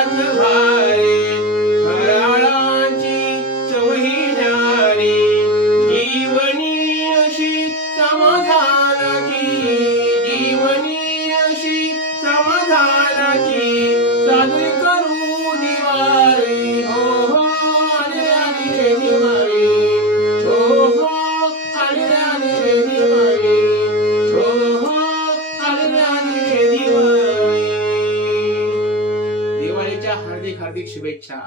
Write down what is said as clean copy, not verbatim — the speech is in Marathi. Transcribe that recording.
सगळ्यात भारी फराळाची चव ही न्यारी जीवनी अशी समाधानाची जीवनी अशी समाधानाची साजरी करू दिवाळी हो हो आली आली रे दिवाळी हो हो आली आली रे दिवाळी हो हो आली आली रे दिवाळी. दिवाळीच्या हार्दिक हार्दिक शुभेच्छा.